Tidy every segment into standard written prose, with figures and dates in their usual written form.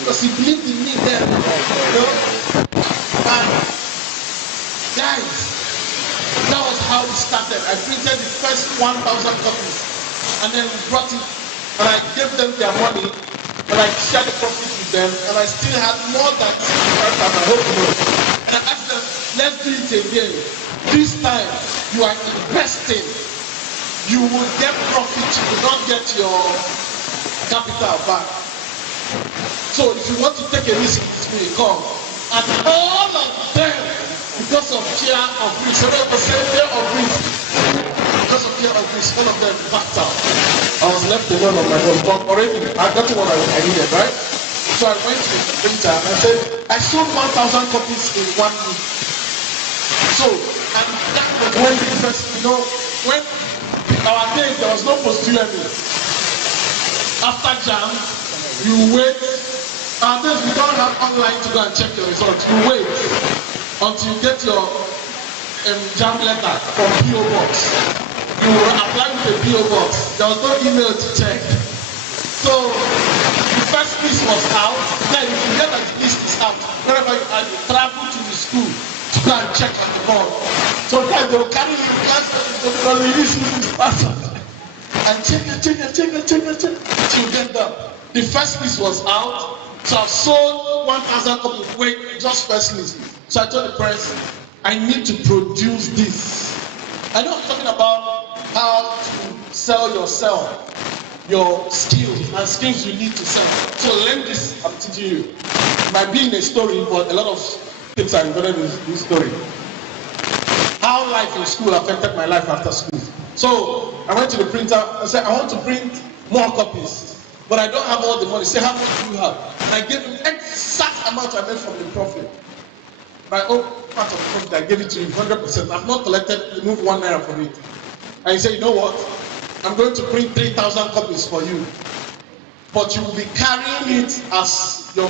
Because he believed in me then. And guys, that was how it started. I printed the first 1,000 copies, and then we brought it, and I gave them their money, and I shared the profit with them, and I still had more than 65,000. I hope you know. And I asked them, let's do it again. This time, you are investing. You will get profit, you will not get your capital back. So if you want to take a risk, it will come. And all of them, because of fear of risk, fear of risk, because of fear of risk, all of them backed out. I was left alone on my own, but already I got what I needed, right? So I went to the printer and I said, I sold 1,000 copies in 1 week. So, and that was when the first, when our days there was no posterior. After jam, you wait. Our days we don't have online to go and check your results. You wait until you get your jam letter from PO Box. You apply with a PO Box. There was no email to check. So the first list was out. Then if you get that the list is out, wherever you are, you travel to the school to go and check the board. Sometimes they will carry you because the list is passed. And check till you get them. The first list was out. So I sold 1,000 copies. Wait, just first list. So I told the press, I need to produce this. I know I'm talking about how to sell yourself, your skills, and skills you need to sell. So learn this, I'm teaching you. It might be in a story, but a lot of things are embedded in this story. How life in school affected my life after school. So I went to the printer and said, I want to print more copies, but I don't have all the money. Say, how much do you have? And I gave him exact amount I made from the profit. My own part of the profit, I gave it to him 100%. I've not collected, removed 1 naira from it. And he said, you know what? I'm going to print 3,000 copies for you. But you will be carrying it as the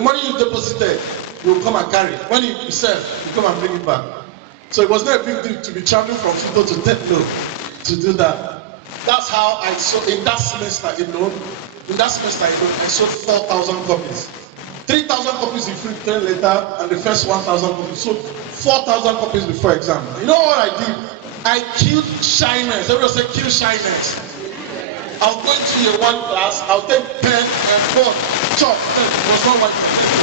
money you deposited, you will come and carry it. When you sell, you come and bring it back. So it was not a big deal to be traveling from Fito to Tetlo to do that. That's how I sold in that semester alone. I sold 4,000 copies. 3,000 copies in free train later, and the first 1,000 copies. So 4,000 copies before exam. You know what I did? I killed shyness. Everyone say kill shyness. I'll go into a one class. I'll take pen and board, chalk. It was not white.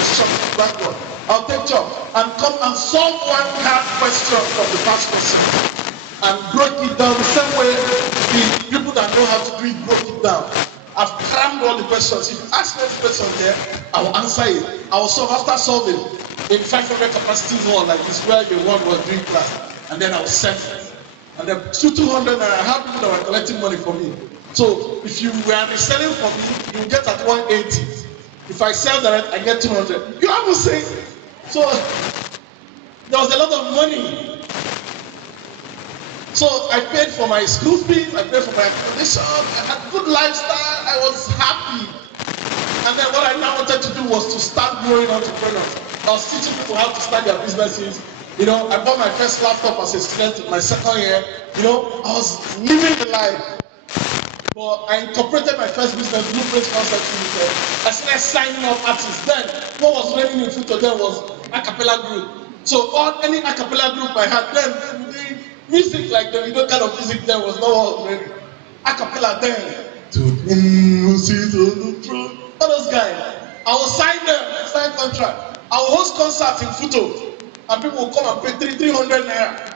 It's chalk, blackboard. I'll take chalk and come and solve one hard question from the past question and break it down the same way the people that know how to do it broke it down. I've crammed all the questions. If you ask me a question there, I will answer it. I will solve after solving in 500 capacity hall like this where the one was doing class, and then I will send it. And then 200 naira, I have people that were collecting money for me. So if you were selling for me, you get at 180. If I sell that, I get 200. You have to say. So there was a lot of money. So I paid for my school fees, I paid for my accommodation, I had a good lifestyle, I was happy. And then what I now wanted to do was to start growing entrepreneurs. I was teaching people how to start their businesses. I bought my first laptop as a student in my second year. I was living the life. But I incorporated my first business, Blueprint Concept Limited. I started signing up artists. Then, what was running in Futo then was a cappella group. So, any a cappella group I had then, the music like the kind of music then was not all ready. A cappella then. All those guys. I will sign them, sign contract. I will host concerts in Futo. And people will come and pay 300 naira.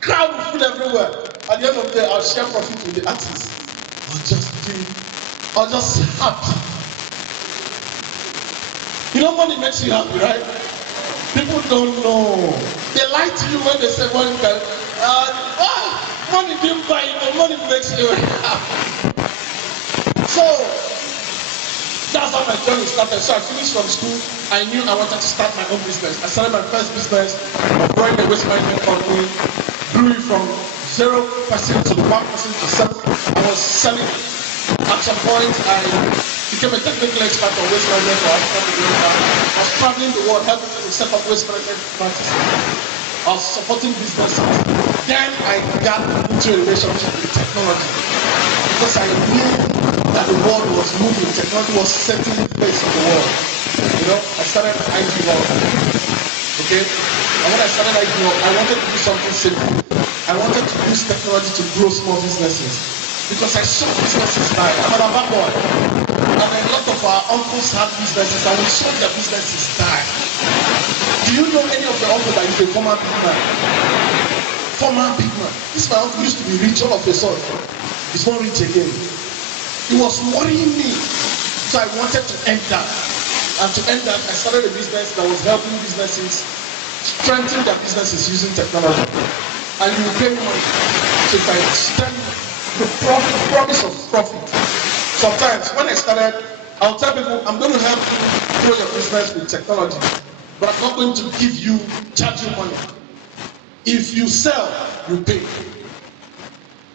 Crowd will fill everywhere. At the end of the day, I'll share profit with the artists. I'll just happy. Money makes you happy, right? People don't know. They lie to you when they say money can. Money didn't buy you, money makes you happy. So that's how my journey started. So I finished from school. I knew I wanted to start my own business. I started my first business of growing a waste management company. Grew it from 0% to 1% to 7%. I was selling. At some point, I became a technical expert on waste management for Africa. I was traveling the world, helping to set up waste management practices. I was supporting businesses. Then I got into a relationship with technology because I knew world was moving, technology was setting the pace of the world. You know, I started Agribusiness. Okay? And when I started Agribusiness, I wanted to do something simple. I wanted to use technology to grow small businesses. Because I saw businesses die. I'm an Aba boy. And a lot of our uncles had businesses and we saw their businesses die. Do you know any of the uncles that is a former big man? Former big man. This my uncle used to be rich all of a sudden. He's not rich again. It was worrying me. So I wanted to end that. And to end that, I started a business that was helping businesses strengthen their businesses using technology. And you will pay me money. So if I spend the promise of profit. Sometimes when I started, I'll tell people, I'm going to help you grow your business with technology. But I'm not going to charge you money. If you sell, you pay.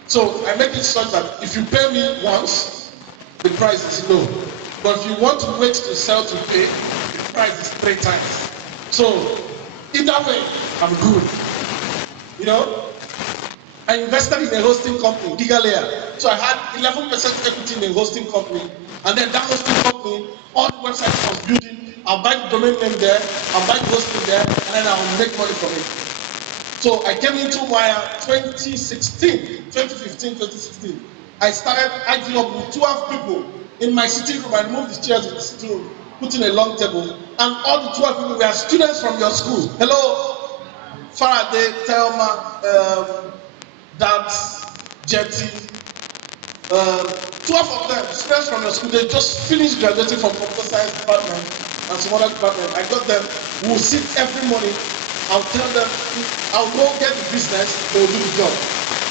So I make it such that if you pay me once, the price is low. But if you want to wait to sell to pay, the price is 3 times. So either way, I'm good. You know, I invested in a hosting company, GigaLayer. So I had 11% equity in a hosting company. And then that hosting company, all the websites I was building, I'll buy the domain name there, I'll buy the hosting there, and then I'll make money from it. So I came into Wire 2015, 2016. I started IT up with 12 people in my sitting room. I removed the chairs in the sitting room, put in a long table, and all the 12 people were students from your school. Hello, Faraday, Thelma, Dats, Jetty. 12 of them, students from your school, they just finished graduating from computer science department and some other department. I got them, we will sit every morning. I'll tell them, I'll go get the business, they will do the job.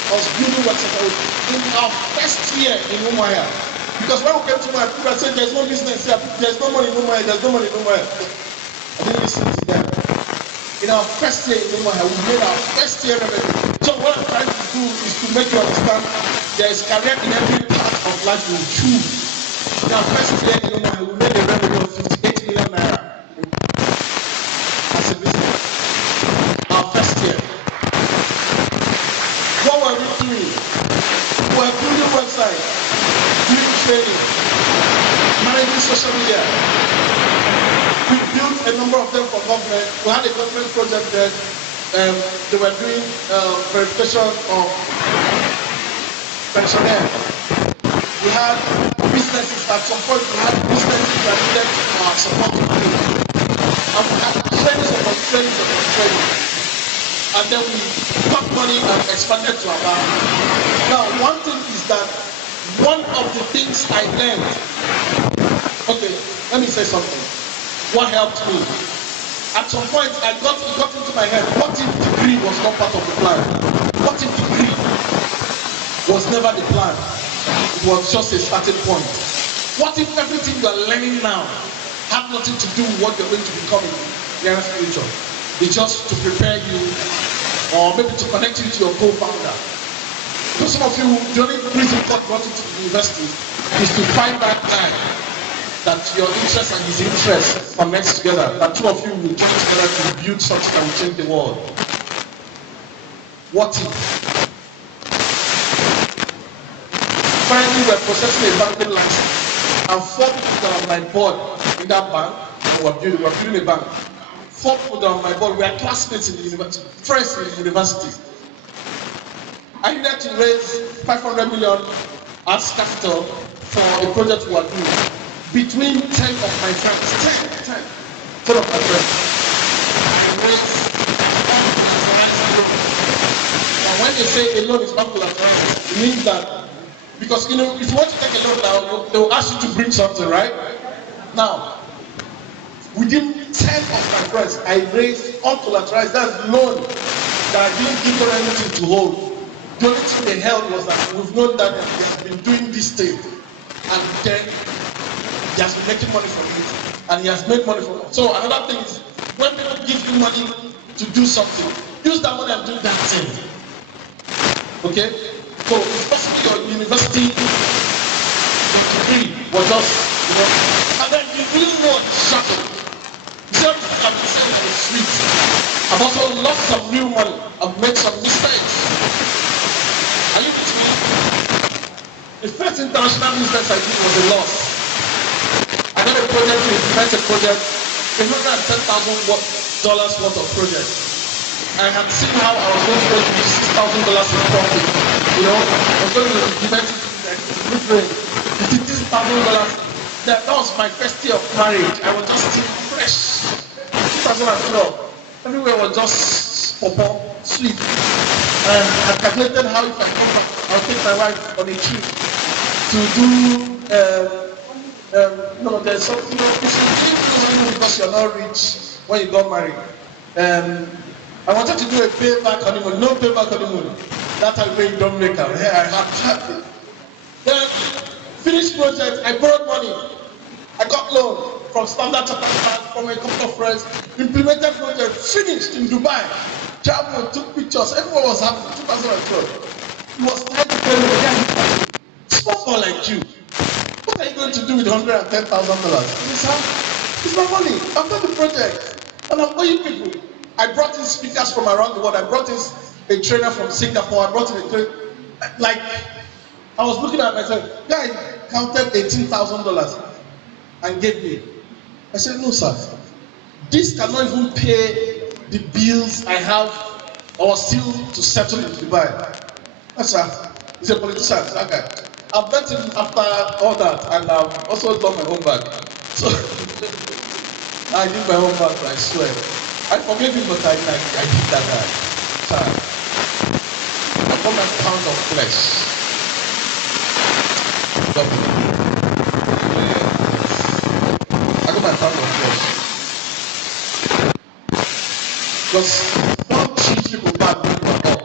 I was building websites in our first year in Umuahia. Because when we came to my people, I said, there's no business here, there's no money in Umuahia, there's no money in Umuahia. I didn't listen to them. In our first year in Umuahia, we made our first year revenue. So what I'm trying to do is to make you understand there is career in every part of life you choose. In our first year in Umuahia, we made a revenue of 58 million naira as a business. Our first year. What were we doing? We were building websites, doing training, managing social media. We built a number of them for government. We had a government project there. They were doing verification of pensioners. We had businesses, at some point we had businesses that needed support money. And we had trainings upon trainings upon training. And then we got money and expanded to Aba. Now, one thing is that one of the things I learned, okay, let me say something. What helped me? At some point, it got into my head, what if degree was not part of the plan? What if degree was never the plan? It was just a starting point. What if everything you are learning now had nothing to do with what you're going to become in the near future? It's just to prepare you or maybe to connect you to your co-founder. So some of you, the only reason God brought you to the university is to find that time that your interest and his interest connect together, that two of you will join together to build something that will change the world. What if? Currently, we're processing a banking license, and 4 people that are on my board in that bank, we're building a bank. 4 people that are on my board, we are classmates in the university, friends in the university. I needed to raise 500 million as capital for a project we are doing. Between 10 of my friends, 10 of my friends, I raised and when they say a loan is uncollateralized, it means that, because you know, if you want to take a loan now, they will ask you to bring something, right? Now, within 10 of my friends, I raised uncollateralized, that's loan that I didn't give them anything to hold. The only thing they held was that we've known that he has been doing this thing, and then he has been making money from it, and he has made money from it. So another thing is, when people give you money to do something, use that money and do that thing. Okay? So it's possible your university degree was just, you know, and then you really know shocking. I've been saying that it's sweet. I've also lost some real money. I've made some mistakes. Are you with me? The first international business I did was a loss. I got a project to implement a project, $110,000 worth of project. I had seen how I was going to make $6,000 in profit. You know, I was going to implement it in $50,000. That was my first year of marriage. I was just still fresh. 2012. Everywhere was just purple, sweet. And I calculated how if I come back, I'll take my wife on a trip to do, no, there's something, you know, it's a dream because you're not rich when you got married. I wanted to do a payback honeymoon, no payback honeymoon. That time when you don't make up. Here I had that. Then, finished project, I borrowed money. I got loan from Standard Chartered Bank, from a couple of friends, implemented project, finished in Dubai. Traveled, took pictures, everyone was happy. 2012. It was time to pay me. Small boy like you. What are you going to do with $110,000? It's my money. I've done the project. And I'm owing people. I brought in speakers from around the world. I brought in a trainer from Singapore. I brought in a trainer. Like, I was looking at myself. Guy counted $18,000 and gave me. I said, no, sir. This cannot even pay the bills I have or still to settle in Dubai. That's sir. He's a politician. That guy. I've met him after all that, and I've also done my homework. So I did my homework, I swear. I forgave him, but I did that guy. Sir, I got my pound of flesh. I got my pound of flesh. Because don't treat people bad at all.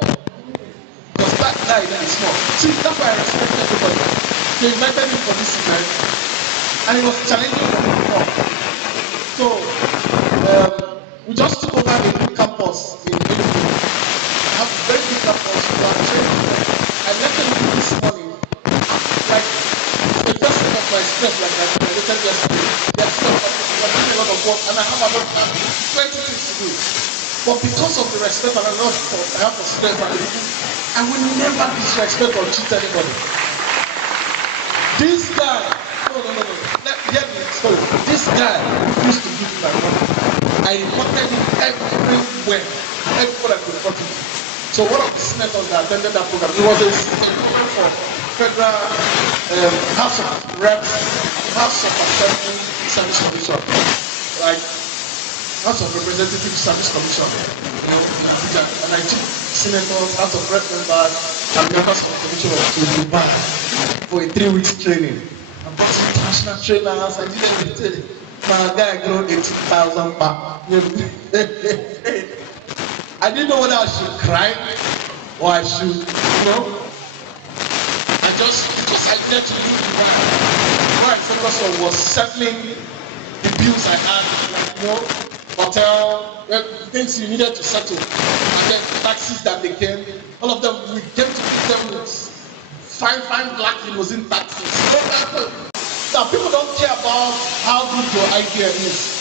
Because that guy is small. See, that's why I respect everybody. They invited me for this event, and it was challenging for me before. So, we just took over a new campus in Agribusiness. I have a very big campus. So I'm training. I left them this morning. Like, the first thing of my stress, like I related yesterday, there's stuff I'm doing a lot of work, and I have a lot of 20 things to do. But because of the respect and love I have for students and people, I will never disrespect or cheat anybody. This guy, no. Hear me, sorry. This guy used to give me my money. I reported him everywhere. Everybody I could report him. So one of the senators that attended that program, it was a program for Federal House of Reps, House of Assembly Service Commission, like House of Representative Service Commission, you know, and I took senators, House of Reps members, and members of the commission to Dubai for a 3 weeks training. I brought international trainers, I did everything. My guy grew 18,000 back. I didn't know whether I should cry or I should, you know. I just decided to leave Dubai. What I focused on was settling the bills I had, like, you know, hotel, things you needed to settle, and then taxes that they came. All of them, we came to them with fine black limousine taxes. Now people don't care about how good your idea is.